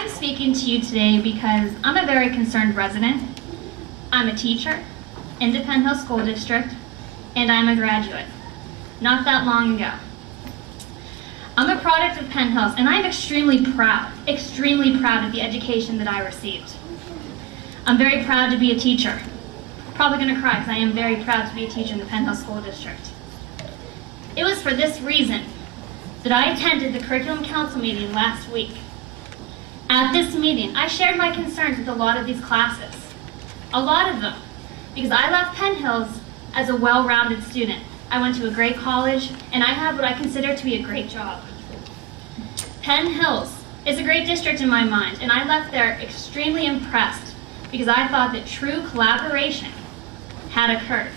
I'm speaking to you today because I'm a very concerned resident. I'm a teacher in the Penn Hill School District, and I'm a graduate, not that long ago. I'm a product of Penn Hills, and I'm extremely proud of the education that I received. I'm very proud to be a teacher. Probably going to cry because I am very proud to be a teacher in the Penn Hill School District. It was for this reason that I attended the Curriculum Council meeting last week. At this meeting, I shared my concerns with a lot of these classes. A lot of them, because I left Penn Hills as a well-rounded student. I went to a great college, and I have what I consider to be a great job. Penn Hills is a great district in my mind, and I left there extremely impressed because I thought that true collaboration had occurred.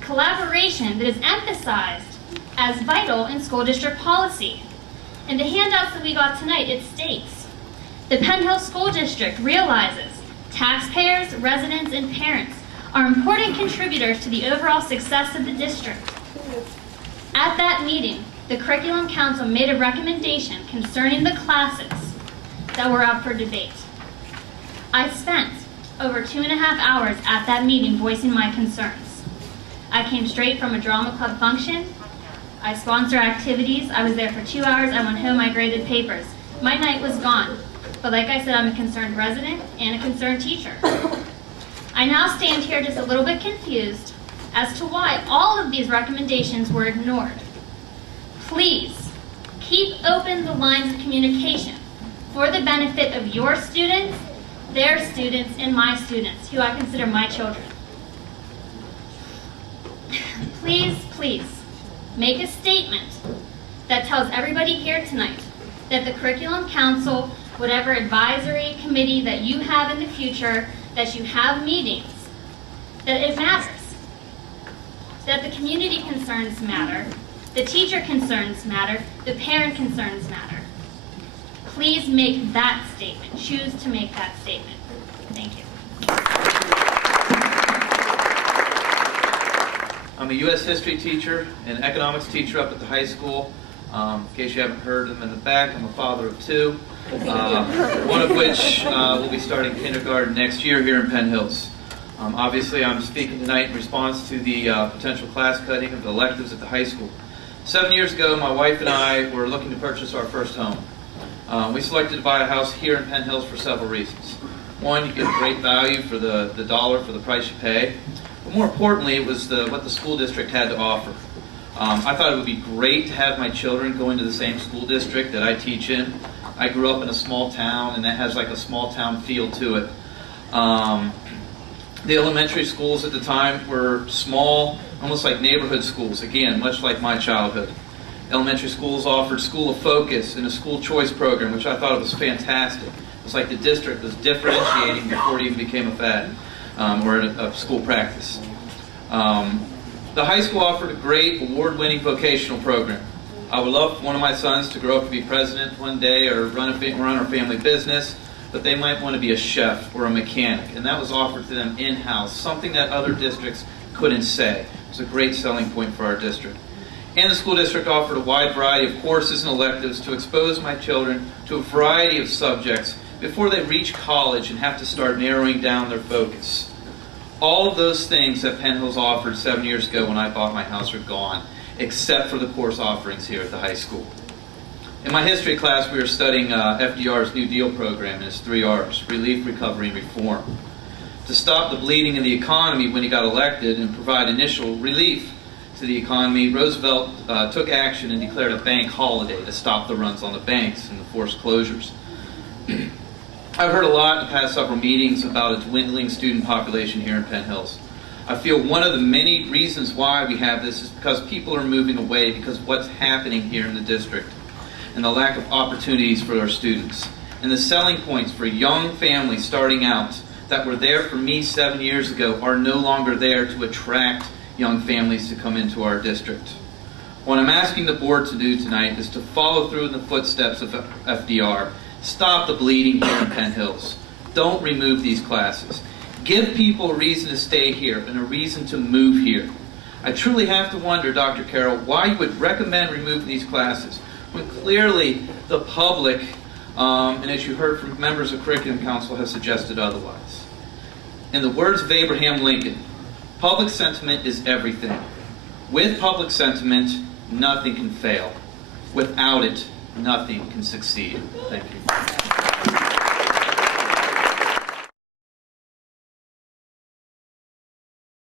Collaboration that is emphasized as vital in school district policy. In the handouts that we got tonight, it states, the Penn Hill School District realizes taxpayers, residents, and parents are important contributors to the overall success of the district. At that meeting, the Curriculum Council made a recommendation concerning the classes that were up for debate. I spent over 2.5 hours at that meeting voicing my concerns. I came straight from a drama club function. I sponsor activities. I was there for 2 hours. I went home, I graded papers. My night was gone. But like I said, I'm a concerned resident and a concerned teacher. I now stand here just a little bit confused as to why all of these recommendations were ignored. Please, keep open the lines of communication for the benefit of your students, their students, and my students, who I consider my children. Please, please, make a statement that tells everybody here tonight that the Curriculum Council, whatever advisory committee that you have in the future, that you have meetings, that it matters, that the community concerns matter, the teacher concerns matter, the parent concerns matter. Please make that statement. Choose to make that statement. Thank you. I'm a U.S. history teacher and economics teacher up at the high school. In case you haven't heard them in the back, I'm a father of 2, one of which will be starting kindergarten next year here in Penn Hills. Obviously, I'm speaking tonight in response to the potential class cutting of the electives at the high school. 7 years ago, my wife and I were looking to purchase our first home. We selected to buy a house here in Penn Hills for several reasons. One, you get a great value for the dollar for the price you pay. But more importantly, it was what the school district had to offer. I thought it would be great to have my children go into the same school district that I teach in. I grew up in a small town, and that has like a small town feel to it. The elementary schools at the time were small, almost like neighborhood schools, again, much like my childhood. Elementary schools offered School of Focus and a school choice program, which I thought was fantastic. It was like the district was differentiating before it even became a fad or a school practice. The high school offered a great award-winning vocational program. I would love one of my sons to grow up to be president one day or run our family business, but they might want to be a chef or a mechanic, and that was offered to them in-house, something that other districts couldn't say. It was a great selling point for our district. And the school district offered a wide variety of courses and electives to expose my children to a variety of subjects before they reach college and have to start narrowing down their focus. All of those things that Penn Hills offered 7 years ago when I bought my house are gone, except for the course offerings here at the high school. In my history class, we were studying FDR's New Deal program and its 3 R's, relief, recovery, and reform. To stop the bleeding in the economy when he got elected and provide initial relief to the economy, Roosevelt took action and declared a bank holiday to stop the runs on the banks and the forced closures. I've heard a lot in the past several meetings about a dwindling student population here in Penn Hills. I feel one of the many reasons why we have this is because people are moving away because of what's happening here in the district and the lack of opportunities for our students. And the selling points for young families starting out that were there for me 7 years ago are no longer there to attract young families to come into our district. What I'm asking the board to do tonight is to follow through in the footsteps of FDR. Stop the bleeding here in Penn Hills. Don't remove these classes. Give people a reason to stay here and a reason to move here. I truly have to wonder, Dr. Carroll, why you would recommend removing these classes when clearly the public and as you heard from members of Curriculum Council have suggested otherwise. In the words of Abraham Lincoln, public sentiment is everything. With public sentiment, nothing can fail. Without it, nothing can succeed. Thank you.